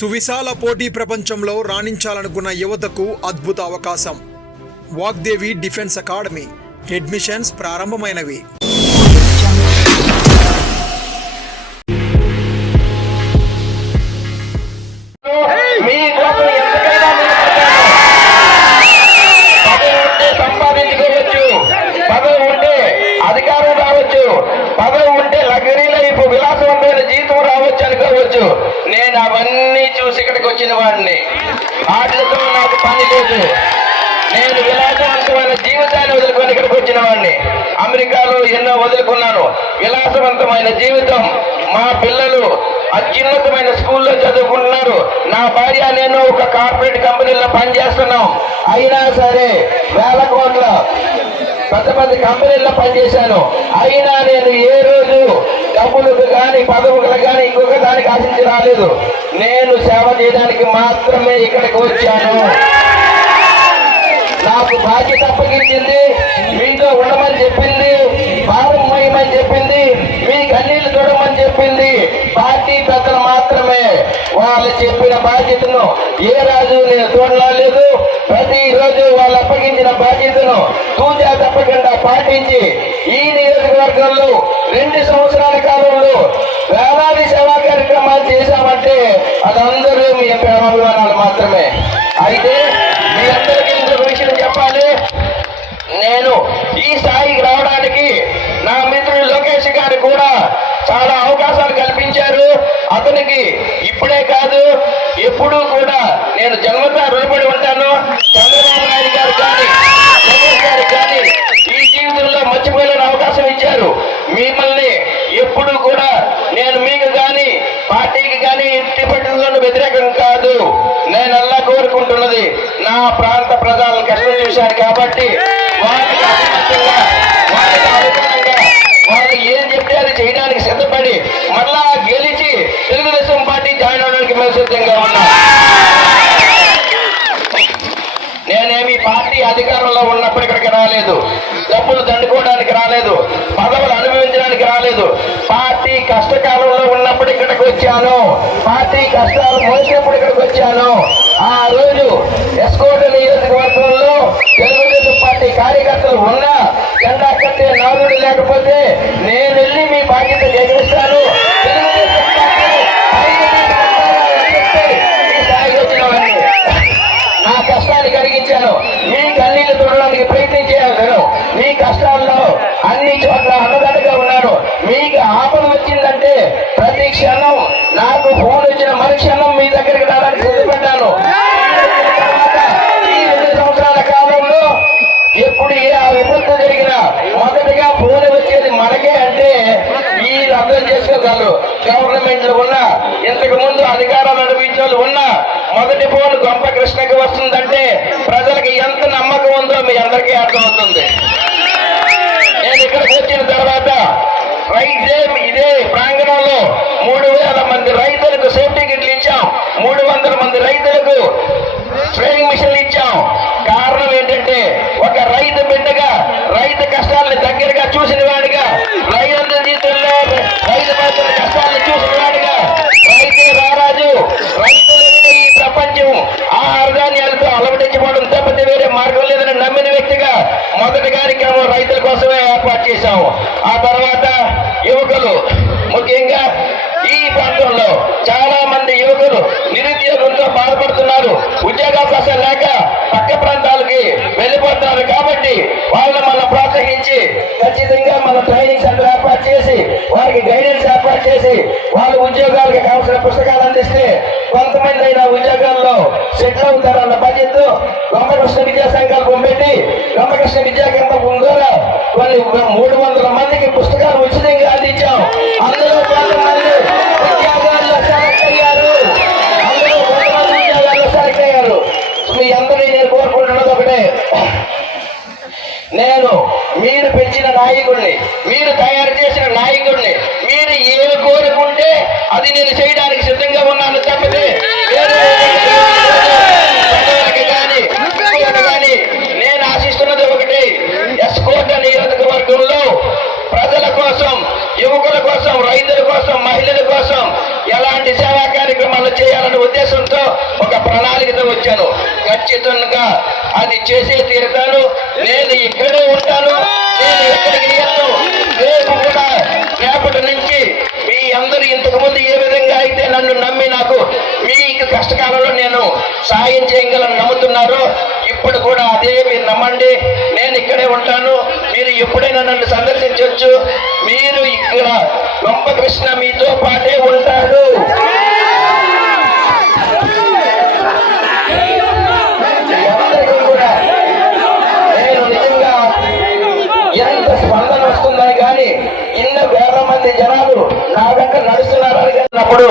సువిశాల పోటీ ప్రపంచంలో రాణించాలనుకున్న యువతకు అద్భుత అవకాశం. Vagdevi defence academy. అడ్మిషన్స్ ప్రారంభమైనవి. పదవి ఉంటే సంపాదించుకోవచ్చు. పదవి ఉంటే అధికారం రావచ్చు. పదవి ఉంటే లగ్జరీ విలాసవంతమైన జీవితం రావచ్చు అనుకోవచ్చు. నేను అవన్నీ చూసి ఇక్కడికి వచ్చిన వాడిని. వాటితో నాకు పని లేదు. నేను విలాసవంతమైన జీవితాన్ని వదులుకొని ఇక్కడికి వచ్చిన వాడిని. అమెరికాలో ఎన్నో వదులుకున్నాను. విలాసవంతమైన జీవితం మా పిల్లలు అత్యున్నతమైన స్కూల్లో చదువుకుంటున్నారు. నా భార్య నేను ఒక కార్పొరేట్ కంపెనీలో పనిచేస్తున్నాం. అయినా సరే వేల కోట్ల పెద్ద పెద్ద కంపెనీల్లో పనిచేశాను. అయినా నేను ఏ రోజు డబ్బులకు కానీ పదవులకు కానీ ఇంకొక దానికి ఆశించి రాలేదు. నేను సేవ చేయడానికి మాత్రమే ఇక్కడికి వచ్చాను. నాకు బాధ్యత అప్పగించింది. మీతో ఉండమని చెప్పింది. భారం మోయమని చెప్పింది. మీ కన్నీళ్ళు చూడమని చెప్పింది. పార్టీ పెద్దలు మాత్రమే. వాళ్ళు చెప్పిన బాధ్యతను ఏ రాజు నేను చూడలేదు. ప్రతిరోజు వాళ్ళు అప్పగించిన బాధ్యతను తూచా తప్పకుండా పాటించి ఈ నియోజకవర్గంలో రెండు సంవత్సరాల కాలంలో వేలాది సేవా కార్యక్రమాలు చేశామంటే అదందరూ మీ ప్రేమాభిమానాలు మాత్రమే. అయితే మీ అందరికీ ఇంకొక విషయం చెప్పాలి. నేను ఈ స్థాయికి రావడానికి నా మీద గారు కూడా చాలా అవకాశాలు కల్పించారు. అతనికి ఇప్పుడే కాదు ఎప్పుడూ కూడా నేను జన్మతా రుణపడి ఉంటాను. చంద్రబాబు నాయుడు గారు కానీ గారు కానీ ఈ జీవితంలో మర్చిపోలేని అవకాశం ఇచ్చారు. మిమ్మల్ని ఎప్పుడు కూడా నేను మీకు కానీ పార్టీకి కానీ ఇంటి పట్టుదలను వ్యతిరేకం కాదు. నేను అల్లా కోరుకుంటున్నది నా ప్రాంత ప్రజలను కష్టం చూశారు కాబట్టి వారికి సిద్ధంగా ఉన్నా. నేనేమి పార్టీ అధికారంలో ఉన్నప్పుడు ఇక్కడికి రాలేదు. డబ్బులు దండుకోవడానికి రాలేదు. పదవులు అనుభవించడానికి రాలేదు. పార్టీ కష్టకాలంలో ఉన్నప్పుడు ఇక్కడికి వచ్చాను. పార్టీ కష్టాలు మోసినప్పుడు ఇక్కడికి వచ్చాను. ఆ రోజు ఎస్కోట నియోజకవర్గంలో తెలుగుదేశం పార్టీ కార్యకర్తలు ఉన్నా జెండా కట్టే నాలుగు లేకపోతే ఎందుకంటే ప్రతి క్షణం నాకు ఫోన్ వచ్చిన మరు క్షణం మీ దగ్గరికి రావడానికి సిద్ధపడ్డాను ఈ రెండు సంవత్సరాల కాలంలో ఎప్పుడు ఏ ఆ విపత్తు జరిగినా మొదటిగా ఫోన్ వచ్చేది మనకే అంటే ఈ అర్థం చేసుకోగలరు. గవర్నమెంట్లో ఉన్న ఇంతకు ముందు అధికారాలు అనుభవించే వాళ్ళు ఉన్నా మొదటి ఫోన్ గొప్ప కృష్ణకి వస్తుందంటే ప్రజలకి ఎంత నమ్మకం ఉందో మీ అందరికీ అర్థమవుతుంది నేను ఇక్కడికి వచ్చిన తర్వాత రైతే ఇదే ప్రాంగణంలో మూడు వేల మంది రైతులకు సేఫ్టీ కిట్లు ఇచ్చాం మూడు వందల మంది రైతులకు స్ప్రేయింగ్ మిషన్లు ఇచ్చాం కారణం ఏంటంటే ఒక రైతు బిడ్డగా రైతు కష్టాలను దగ్గరగా చూసిన వాడిగా రైతు జీవితంలో రైతు రైతుల కష్టాలను చూసిన వాడిగా రైతే రారాజు రైతు ఈ ప్రపంచం ఆహార ధాన్యాలతో అలవటించబడడం తప్పితే వేరే మార్గం లేదని నమ్మిన వ్యక్తిగా మొదటి కార్యక్రమం రైతుల కోసమే ఏర్పాటు చేశాము. ఆ తర్వాత యువకులు ముఖ్యంగా ఈ ప్రాంతంలో చాలా మంది యువకులు నిరుద్యోగంతో బాధపడుతున్నారు. ఉద్యోగావకాశాలు లేక పక్క ప్రాంతాలకి వెళ్ళిపోతున్నారు కాబట్టి వాళ్ళ వారికి గైడెన్స్ ఏర్పాటు చేసి వాళ్ళ ఉద్యోగాలకు కావాల్సిన పుస్తకాలు అందిస్తే కొంతమంది అయినా ఉద్యోగాల్లో సెటిల్ అవుతారన్న బాధ్యత రామకృష్ణ విద్యా సంకల్పం పెట్టి రామకృష్ణ విద్యా కేంద్రం ద్వారా కొన్ని మూడు వందల మందికి పుస్తకాలు ఉచితంగా అందించాం. అందులో కొంతమంది అది నేను చేయడానికి సిద్ధంగా ఉన్నాను తప్పితే కానీ, నేను ఆశిస్తున్నది ఒకటి ఎస్కోట నియోజకవర్గంలో ప్రజల కోసం యువకుల కోసం రైతుల కోసం మహిళల కోసం ఎలాంటి సేవా కార్యక్రమాలు చేయాలనే ఉద్దేశంతో ఒక ప్రణాళికతో వచ్చాను. ఖచ్చితంగా అది చేసే తీరుతాను. నేను ఇక్కడే ఉంటాను. నేను ఎక్కడికి రేపు కూడా రేపటి నుంచి అందరూ ఇంతకుముందు ఏ విధంగా అయితే నన్ను నమ్మి నాకు మీకు కష్టకాలంలో నేను సాయం చేయగలను నమ్ముతున్నారు ఇప్పుడు కూడా అదే మీరు నమ్మండి. నేను ఇక్కడే ఉంటాను. మీరు ఎప్పుడైనా నన్ను సందర్శించవచ్చు మీరు ఇక్కడ గొప్ప కృష్ణ మీతో పాటే ఉంటాడు అందరికీ కూడా నేను నిజంగా ఎంత స్పందన వస్తుందని కానీ ఇన్న వేల మంది జనాలు నా వెనక నడుస్తున్నారని అన్నప్పుడు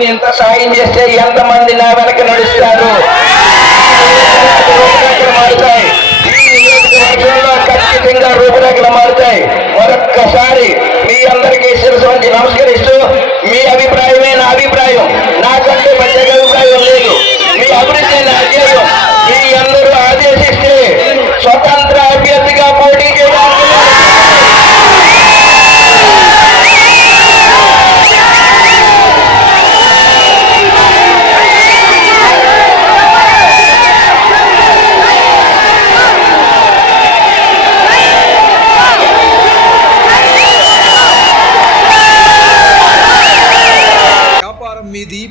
నేను ఇంత సాయం చేస్తే ఎంతమంది నా వెనక నడుస్తారు? మారుతాయి. ఖచ్చితంగా రూపురేఖలు మారుతాయి. మరొక్కసారి